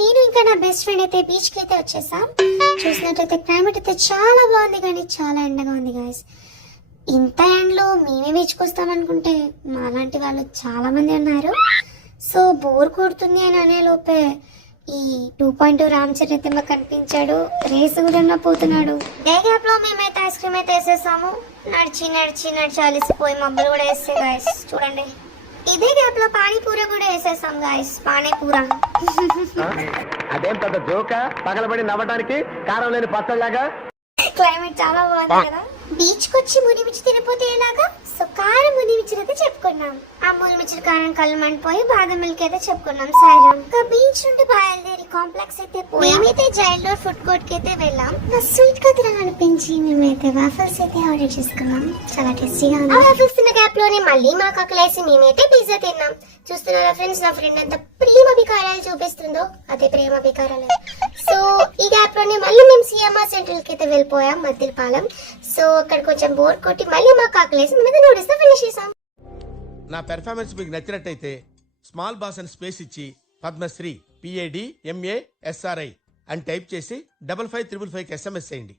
నేను ఇంకా నా బెస్ట్ ఫ్రెండ్ అయితే బీచ్ కి అయితే వచ్చేసాం. చూసినట్టయితే క్లైమేట్ అయితే చాలా బాగుంది, కానీ చాలా ఎండగా ఉంది గాయస్. ఇంత ఎండలో మేమే బీచ్కి వస్తాం అనుకుంటే మాలాంటి వాళ్ళు చాలా మంది ఉన్నారు. సో బోర్ కొడుతుంది అని అనే లోపే ఈ 2.2 రామ్ చరణ్ అయితే మాకు కనిపించాడు. రేసు కూడా పోతున్నాడు. డే గ్యాప్ లో మేమైతే ఐస్ క్రీమ్ అయితే వేసేసాము. నడిచి నడిచి నడిచి అలిసిపోయి మబ్బులు కూడా వేస్తే గాయస్ చూడండి. ఇదే గ్యాప్ లో పానీపూర కూడా వేసేసాం గాయస్. పానీపూర అదేం పెద్ద జోక పగలబడి నవ్వడానికి కారం లేని పచ్చళ్ళలాగా. క్లైమేట్ చాలా బాగుంది కదా. బీచ్ కి వచ్చి మునిమిచ్చి తినపోతే ఎలాగా? సో కారం మునిమిచ్చిని అయితే చెప్పుకున్నాం. ఆ మునిమిచ్చిన కారం కళ్ళు మండిపోయి బాదం మిల్క్ అయితే చెప్పుకున్నాం. సాయిరామ్ ఇంకా బీచ్ నుండి బయలుదేరి కాంప్లెక్స్ అయితే మేమైతే జైల్ రోడ్ ఫుడ్ కోర్ట్ కి అయితే వెళ్ళాం. స్వీట్ గా తినాలనిపించి మేమైతే వాఫల్స్ అయితే ఆర్డర్ చేసుకున్నాం. చాలా టేస్టీగా ఉంది. ఆ వాఫల్స్ తిన్న గ్యాప్ లోనే మళ్ళీ మాకు ఆకలేసి మేమైతే పిజ్జా తిన్నాం. చూస్తున్నారా ఫ్రెండ్స్, నా ఫ్రెండ్ అంత ప్రేమ వికారాలు చూపిస్తుందో అదే ప్రేమ వికారాలు. సో ఈ గ్యాప్ లోనే మళ్ళీ మేము సిఎంఆర్ సెంట్రల్ కి అయితే వెళ్ళిపోయాం, మద్దిలపాలెం. సో అక్కడ కొంచెం బోర్ కొట్టి మళ్ళీ మాకు ఆకలేసి మేము నూడిల్స్ తో ఫినిష్ చేసాం. నా పెర్ఫార్మెన్స్ మీకు నచ్చినట్టయితే స్మాల్ బాస్ అని స్పేస్ ఇచ్చి పద్మశ్రీ PADMASRI అని టైప్ చేసి 5555 SMS చేయండి.